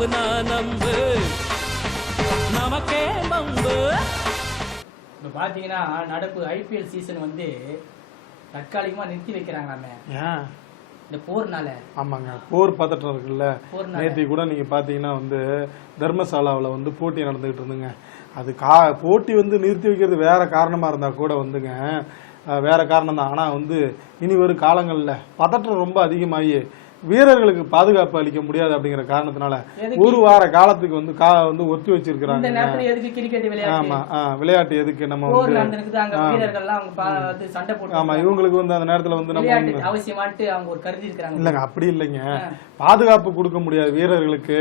நம்புனா நம்பு நமக்கே நம்பு. இப்போ பார்த்தீங்கன்னா நடப்பு ஐபிஎல் சீசன் வந்து தற்காலிகமாக நிறுத்தி வைக்கிறாங்களாமே. ஏன்? இந்த போர்னால. ஆமாங்க, போர் பதற்றம் இருக்குல்ல. நேற்று கூட நீங்க பாத்தீங்கன்னா வந்து தர்மசாலாவில் வந்து போட்டி நடந்துகிட்டு இருந்துங்க. அது போட்டி வந்து நிறுத்தி வைக்கிறது வேற காரணமா இருந்தா கூட வந்துங்க வேற காரணம் தான். ஆனா வந்து இனி வரும் காலங்கள்ல பதற்றம் ரொம்ப அதிகமாகி வீரர்களுக்கு பாதுகாப்பு அளிக்க முடியாது அப்படிங்கிற காரணத்தினால ஒரு வார காலத்துக்கு வந்து வந்து ஒத்தி வச்சிருக்கிறாங்க. ஆமா, விளையாட்டு எதுக்கு நம்ம வந்து ஆமா இவங்களுக்கு வந்து அந்த நேரத்துல வந்து நம்ம இல்லங்க அப்படி இல்லைங்க, பாதுகாப்பு கொடுக்க முடியாது வீரர்களுக்கு.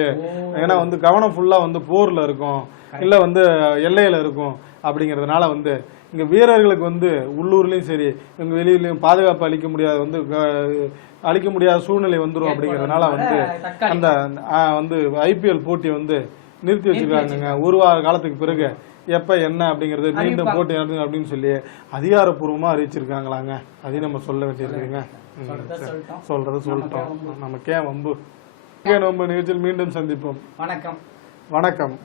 ஏன்னா வந்து கவனம் ஃபுல்லா வந்து போர்ல இருக்கும், இல்ல வந்து எல்லையில இருக்கும். அப்படிங்கறதுனால வந்து இங்க வீரர்களுக்கு வந்து உள்ளூர்லயும் சரி இங்க வெளியிலயும் பாதுகாப்பு அளிக்க முடியாது, வந்து அளிக்க முடியாத சூழ்நிலை வந்துடும். அப்படிங்கறதுனால வந்து அந்த வந்து ஐபிஎல் போட்டி வந்து நிறுத்தி வச்சிருக்காங்க. ஒரு வார காலத்துக்கு பிறகு எப்ப என்ன அப்படிங்கறது மீண்டும் போட்டி நடந்து அப்படின்னு சொல்லி அதிகாரப்பூர்வமா அறிவிச்சிருக்காங்களாங்க. அதையும் நம்ம சொல்ல வேண்டியிருக்குங்க. சொல்றது சொல்லிட்டோம், நமக்கே வம்பு. நிகழ்ச்சியில் மீண்டும் சந்திப்போம். வணக்கம். வணக்கம்.